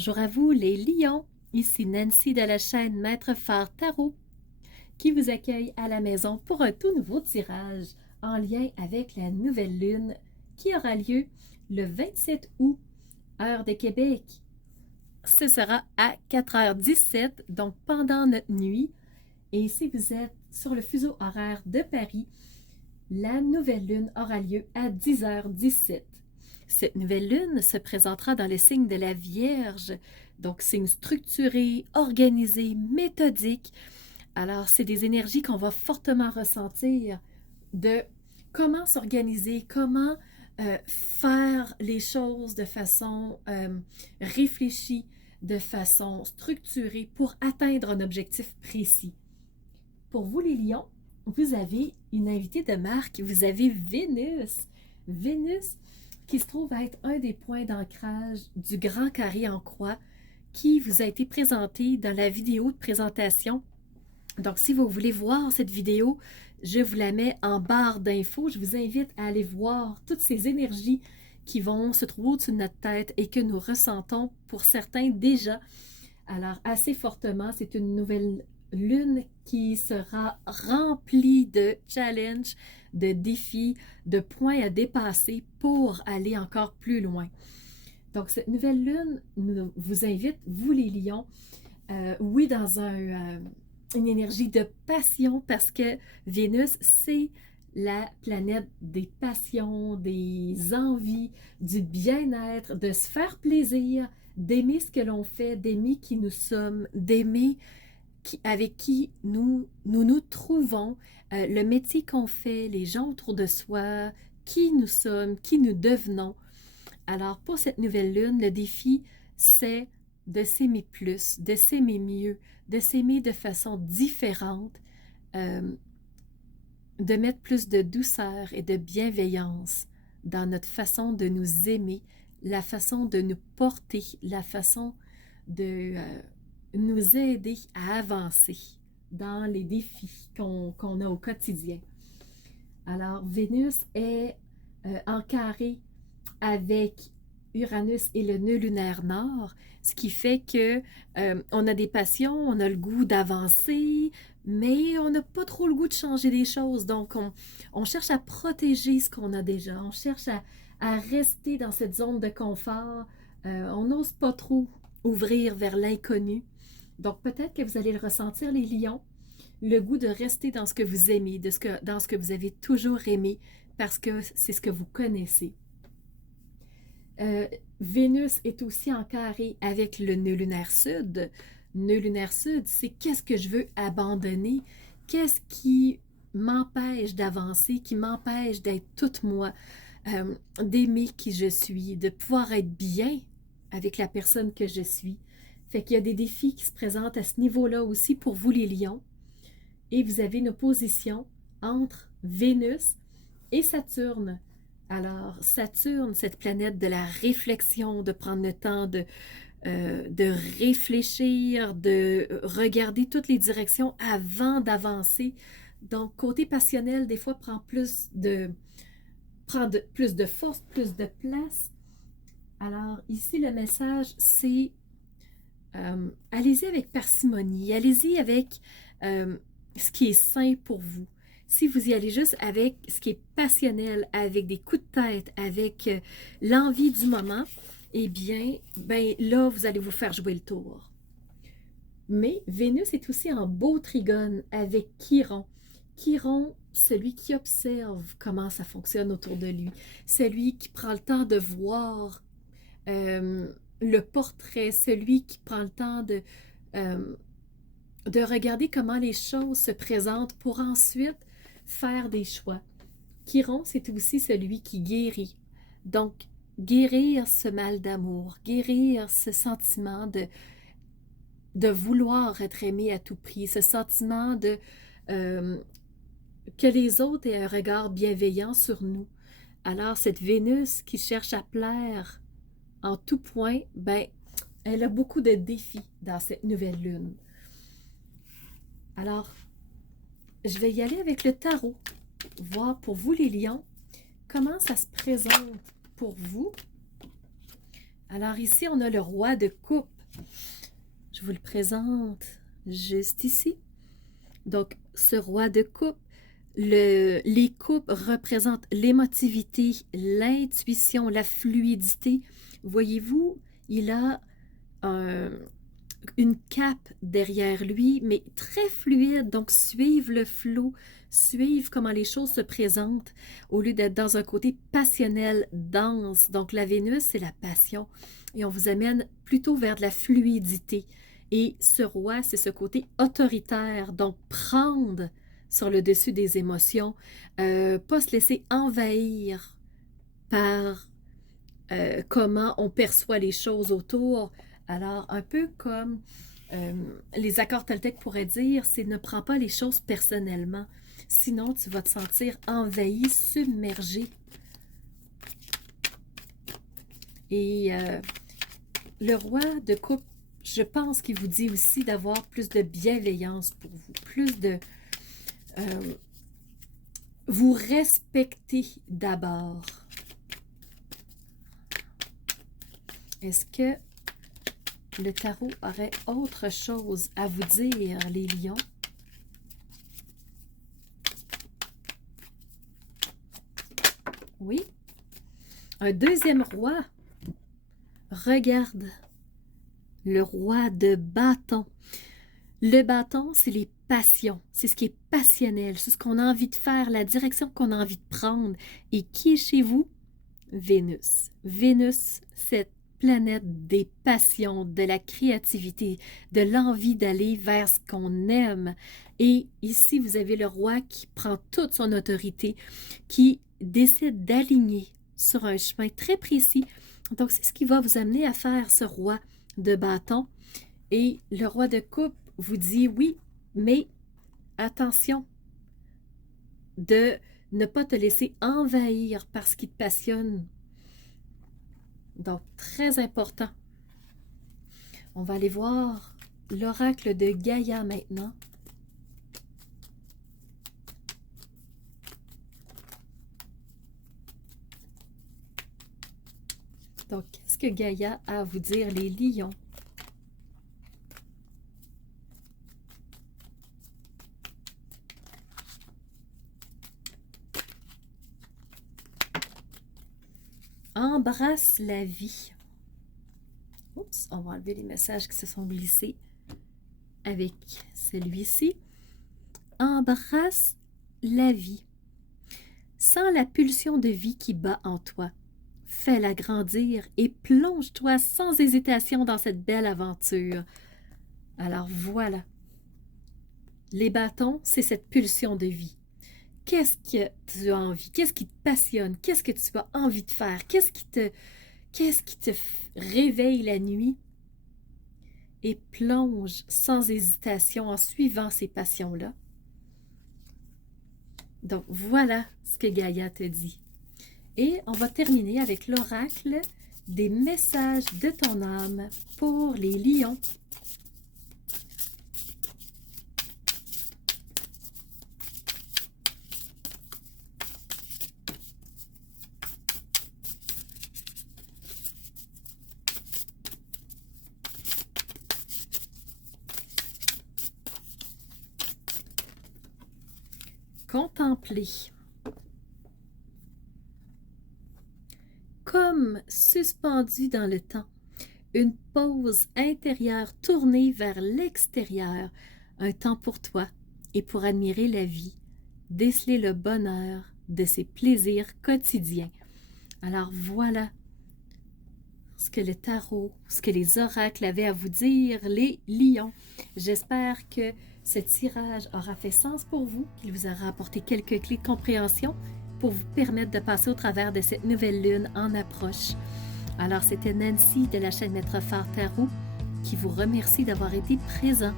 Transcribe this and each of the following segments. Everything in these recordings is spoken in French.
Bonjour à vous les lions, ici Nancy de la chaîne Maître Phare Tarot qui vous accueille à la maison pour un tout nouveau tirage en lien avec la nouvelle lune qui aura lieu le 27 août, heure de Québec. Ce sera à 4h17, donc pendant notre nuit. Et si vous êtes sur le fuseau horaire de Paris, la nouvelle lune aura lieu à 10h17. Cette nouvelle lune se présentera dans le signe de la Vierge, donc signe structuré, organisé, méthodique. Alors, c'est des énergies qu'on va fortement ressentir de comment s'organiser, comment faire les choses de façon réfléchie, de façon structurée pour atteindre un objectif précis. Pour vous les lions, vous avez une invitée de marque, vous avez Vénus. Vénus qui se trouve être un des points d'ancrage du grand carré en croix qui vous a été présenté dans la vidéo de présentation. Donc, si vous voulez voir cette vidéo, je vous la mets en barre d'infos. Je vous invite à aller voir toutes ces énergies qui vont se trouver au-dessus de notre tête et que nous ressentons pour certains déjà. Alors, assez fortement, c'est une nouvelle lune qui sera remplie de challenges, de défis, de points à dépasser pour aller encore plus loin. Donc, cette nouvelle lune vous invite, vous les lions, oui, dans une énergie de passion parce que Vénus, c'est la planète des passions, des envies, du bien-être, de se faire plaisir, d'aimer ce que l'on fait, d'aimer qui nous sommes, d'aimer avec qui nous trouvons, le métier qu'on fait, les gens autour de soi, qui nous sommes, qui nous devenons. Alors, pour cette nouvelle lune, le défi, c'est de s'aimer plus, de s'aimer mieux, de s'aimer de façon différente, de mettre plus de douceur et de bienveillance dans notre façon de nous aimer, la façon de nous porter, la façon de nous aider à avancer dans les défis qu'on a au quotidien. Alors, Vénus est en carré avec Uranus et le nœud lunaire nord, ce qui fait que on a des passions, on a le goût d'avancer, mais on n'a pas trop le goût de changer des choses. Donc, on cherche à protéger ce qu'on a déjà. On cherche à rester dans cette zone de confort. On n'ose pas trop ouvrir vers l'inconnu. Donc, peut-être que vous allez le ressentir, les lions, le goût de rester dans ce que vous aimez, dans ce que vous avez toujours aimé, parce que c'est ce que vous connaissez. Vénus est aussi en carré avec le nœud lunaire sud. Nœud lunaire sud, c'est qu'est-ce que je veux abandonner, qu'est-ce qui m'empêche d'avancer, qui m'empêche d'être toute moi, d'aimer qui je suis, de pouvoir être bien avec la personne que je suis. Fait qu'il y a des défis qui se présentent à ce niveau-là aussi pour vous les lions. Et vous avez une opposition entre Vénus et Saturne. Alors, Saturne, cette planète de la réflexion, de prendre le temps de réfléchir, de regarder toutes les directions avant d'avancer. Donc, côté passionnel, des fois, prend plus de force, plus de place. Alors, ici, le message, c'est allez-y avec parcimonie, allez-y avec ce qui est sain pour vous. Si vous y allez juste avec ce qui est passionnel, avec des coups de tête, avec l'envie du moment, eh bien, ben là, vous allez vous faire jouer le tour. Mais Vénus est aussi en beau trigone avec Chiron. Chiron, celui qui observe comment ça fonctionne autour de lui, celui qui prend le temps de voir le portrait, celui qui prend le temps de regarder comment les choses se présentent pour ensuite faire des choix. Chiron, c'est aussi celui qui guérit. Donc, guérir ce mal d'amour, guérir ce sentiment de vouloir être aimé à tout prix, ce sentiment que les autres aient un regard bienveillant sur nous. Alors, cette Vénus qui cherche à plaire en tout point, ben, elle a beaucoup de défis dans cette nouvelle lune. Alors, je vais y aller avec le tarot, voir pour vous les lions, comment ça se présente pour vous Alors ici, on a le roi de coupe. Je vous le présente juste ici. Donc, ce roi de coupe, les coupes représentent l'émotivité, l'intuition, la fluidité. Voyez-vous, il a une cape derrière lui, mais très fluide. Donc, suivre le flot, suivre comment les choses se présentent, au lieu d'être dans un côté passionnel, dense. Donc, la Vénus, c'est la passion. Et on vous amène plutôt vers de la fluidité. Et ce roi, c'est ce côté autoritaire. Donc, prendre sur le dessus des émotions, pas se laisser envahir par comment on perçoit les choses autour. Alors, un peu comme les accords Toltec pourraient dire, c'est ne prends pas les choses personnellement. Sinon, tu vas te sentir envahi, submergé. Et le roi de coupe, je pense qu'il vous dit aussi d'avoir plus de bienveillance pour vous, plus de... vous respecter d'abord. Est-ce que le tarot aurait autre chose à vous dire, les lions? Oui. Un deuxième roi. Regarde. Le roi de bâton. Le bâton, c'est les passions. C'est ce qui est passionnel. C'est ce qu'on a envie de faire, la direction qu'on a envie de prendre. Et qui est chez vous? Vénus. Vénus, cette planète des passions, de la créativité, de l'envie d'aller vers ce qu'on aime. Et ici, vous avez le roi qui prend toute son autorité, qui décide d'aligner sur un chemin très précis. Donc, c'est ce qui va vous amener à faire ce roi de bâton. Et le roi de coupe vous dit oui, mais attention de ne pas te laisser envahir par ce qui te passionne. Donc, très important. On va aller voir l'oracle de Gaïa maintenant. Donc, qu'est-ce que Gaïa a à vous dire, les lions? Embrasse la vie. Oups, on va enlever les messages qui se sont glissés avec celui-ci. Embrasse la vie. Sens la pulsion de vie qui bat en toi. Fais-la grandir et plonge-toi sans hésitation dans cette belle aventure. Alors voilà. Les bâtons, c'est cette pulsion de vie. Qu'est-ce que tu as envie? Qu'est-ce qui te passionne? Qu'est-ce que tu as envie de faire? Qu'est-ce qui te réveille la nuit? Et plonge sans hésitation en suivant ces passions-là. Donc, voilà ce que Gaïa te dit. Et on va terminer avec l'oracle des messages de ton âme pour les lions. Contempler. Comme suspendu dans le temps, une pause intérieure tournée vers l'extérieur, un temps pour toi et pour admirer la vie, déceler le bonheur de ses plaisirs quotidiens. Alors voilà ce que le tarot, ce que les oracles avaient à vous dire, les lions. J'espère que ce tirage aura fait sens pour vous, qu'il vous aura apporté quelques clés de compréhension pour vous permettre de passer au travers de cette nouvelle lune en approche. Alors, c'était Nancy de la chaîne Maître Phare Tarot qui vous remercie d'avoir été présent,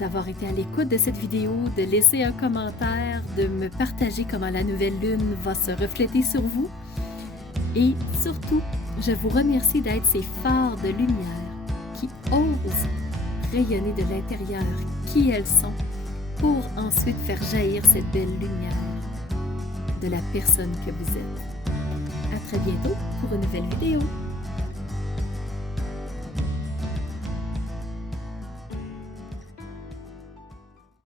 d'avoir été à l'écoute de cette vidéo, de laisser un commentaire, de me partager comment la nouvelle lune va se refléter sur vous. Et surtout, je vous remercie d'être ces phares de lumière qui osent rayonner de l'intérieur qui elles sont pour ensuite faire jaillir cette belle lumière de la personne que vous êtes. À très bientôt pour une nouvelle vidéo.